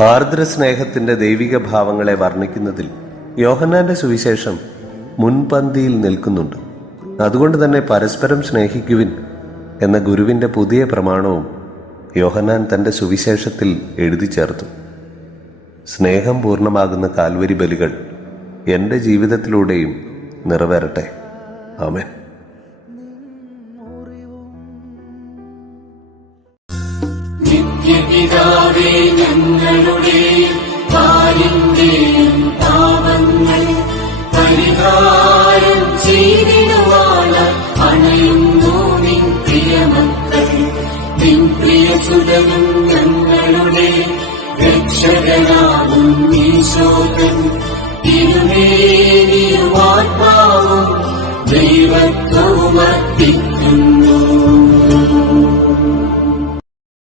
ആർദ്ര സ്നേഹത്തിന്റെ ദൈവിക ഭാവങ്ങളെ വർണ്ണിക്കുന്നതിൽ യോഹന്നാന്റെ സുവിശേഷം മുൻപന്തിയിൽ നിൽക്കുന്നുണ്ട്. അതുകൊണ്ട് തന്നെ പരസ്പരം സ്നേഹിക്കുവിൻ എന്ന ഗുരുവിന്റെ പുതിയ പ്രമാണവും യോഹന്നാൻ തന്റെ സുവിശേഷത്തിൽ എഴുതി ചേർത്തു. സ്നേഹം പൂർണ്ണമാകുന്ന കാൽവരി ബലികൾ എൻ്റെ ജീവിതത്തിലൂടെയും നിറവേറട്ടെ. ആമേൻ. നിത്യപിതാവേ, ഞങ്ങളുടെയും പാലിന്റെയും പാപങ്ങൾ പരിഹാരം ചെയ്തിടുവാനായി അണയുന്നു നിൻ പ്രിയമക്കൾ. നിൻ പ്രിയസുതനും ഞങ്ങളുടെ രക്ഷകനാകും ഈശോകൻ തിരുമേനിയും ആത്മാവും ദൈവത്വവും അർപ്പിക്കുന്നു.